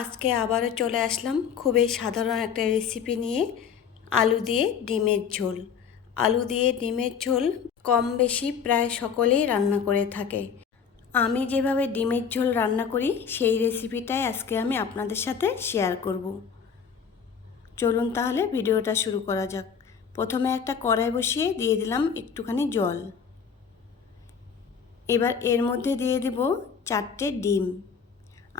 আজকে আবারও চলে আসলাম খুবই সাধারণ একটা রেসিপি নিয়ে। আলু দিয়ে ডিমের ঝোল। আলু দিয়ে ডিমের ঝোল কম বেশি প্রায় সকলেই রান্না করে থাকে। আমি যেভাবে ডিমের ঝোল রান্না করি সেই রেসিপিটাই আজকে আমি আপনাদের সাথে শেয়ার করব। চলুন তাহলে ভিডিওটা শুরু করা যাক। প্রথমে একটা কড়াই বসিয়ে দিয়ে দিলাম একটুখানি জল। এবার এর মধ্যে দিয়ে দেব 4টে ডিম।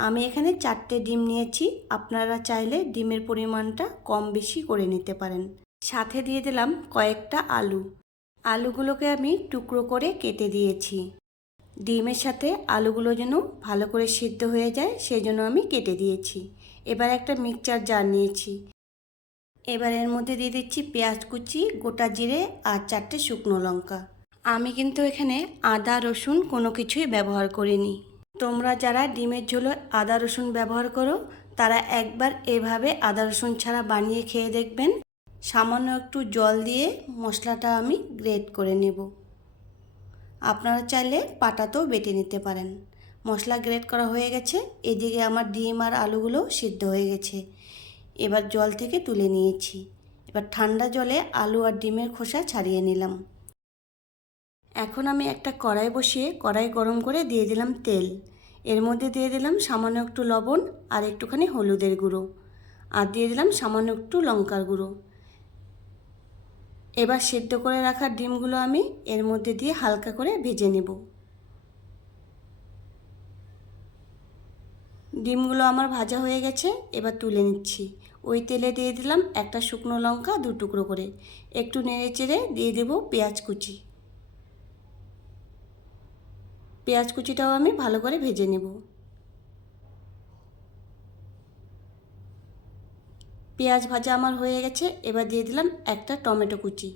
আমি এখানে 4টে ডিম নিয়েছি, আপনারা চাইলে ডিমের পরিমাণটা কম বেশি করে নিতে পারেন। সাথে দিয়ে দিলাম কয়েকটা আলু। আলুগুলোকে আমি টুকরো করে কেটে দিয়েছি। ডিমের সাথে আলুগুলো যেন ভালো করে সিদ্ধ হয়ে যায় সেই জন্য আমি কেটে দিয়েছি। এবার একটা মিক্সচার জার নিয়েছি। এবার এর মধ্যে দিয়ে দিচ্ছি পেঁয়াজ কুচি, গোটা জিরে আর 4টে শুকনো লঙ্কা। আমি কিন্তু এখানে আদা রসুন কোনো কিছুই ব্যবহার করিনি। তোমরা যারা ডিমের ঝোলে আদা রসুন ব্যবহার করো তারা একবার এভাবে আদা রসুন ছাড়া বানিয়ে খেয়ে দেখবেন। সামান্য একটু জল দিয়ে মশলাটা আমি গ্রেট করে নেব। আপনারা চাইলে পাটাতেও বেটে নিতে পারেন। মশলা গ্রেট করা হয়ে গেছে। এদিকে আমার ডিম আর আলুগুলো সিদ্ধ হয়ে গেছে। এবার জল থেকে তুলে নিয়েছি। এবার ঠান্ডা জলে আলু আর ডিমের খোসা ছাড়িয়ে নিলাম। এখন আমি একটা কড়াই বসিয়ে কড়াই গরম করে দিয়ে দিলাম তেল। এর মধ্যে দিয়ে দিলাম সামান্য একটু লবণ আর একটুখানি হলুদের গুঁড়ো, আর দিয়ে দিলাম সামান্য একটু লঙ্কার গুঁড়ো। এবার সেদ্ধ করে রাখা ডিমগুলো আমি এর মধ্যে দিয়ে হালকা করে ভেজে নেব। ডিমগুলো আমার ভাজা হয়ে গেছে, এবার তুলে নিচ্ছি। ওই তেলে দিয়ে দিলাম একটা শুকনো লঙ্কা 2 টুকরো করে। একটু নেড়ে চেড়ে দিয়ে দেব পেঁয়াজ কুচি। পেঁয়াজ কুচিটাও আমি ভালো করে ভেজে নেব। পেঁয়াজ ভাজা আমার হয়ে গেছে। এবার দিয়ে দিলাম একটা টমেটো কুচি।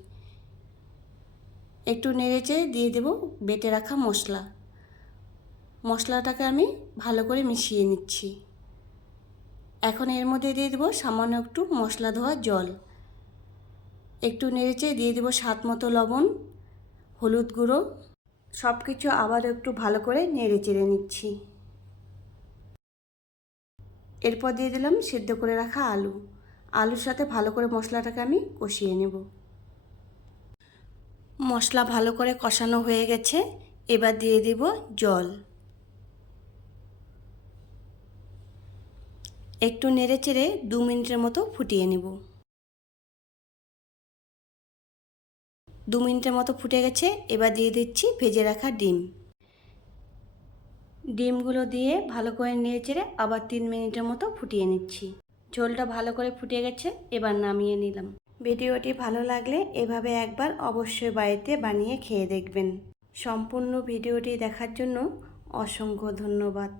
একটু নেড়েচেড়ে দিয়ে দেব বেটে রাখা মশলা। মশলাটাকে আমি ভালো করে মিশিয়ে নিচ্ছি। এখন এর মধ্যে দিয়ে দেব সামান্য একটু মশলা ধোয়া জল। একটু নেড়েচেড়ে দিয়ে দেব স্বাদ মতো লবণ, হলুদ গুঁড়ো। সব কিছু আবার একটু ভালো করে নেড়েচেড়ে নিচ্ছি। এরপর দিয়ে দিলাম সেদ্ধ করে রাখা আলু। আলুর সাথে ভালো করে মশলাটাকে আমি কষিয়ে নেব। মশলা ভালো করে কষানো হয়ে গেছে। এবার দিয়ে দেব জল। একটু নেড়েচেড়ে 2 মিনিটের মতো ফুটিয়ে নেব। 2 মিনিটের মতো ফুটে গেছে। এবার দিয়ে দিচ্ছি ভেজে রাখা ডিম। ডিমগুলো দিয়ে ভালো করে নেড়েচেড়ে আবার 3 মিনিটের মতো ফুটিয়ে নিচ্ছি। ঝোলটা ভালো করে ফুটে গেছে, এবার নামিয়ে নিলাম। ভিডিওটি ভালো লাগলে এভাবে একবার অবশ্যই বাড়িতে বানিয়ে খেয়ে দেখবেন। সম্পূর্ণ ভিডিওটি দেখার জন্য অসংখ্য ধন্যবাদ।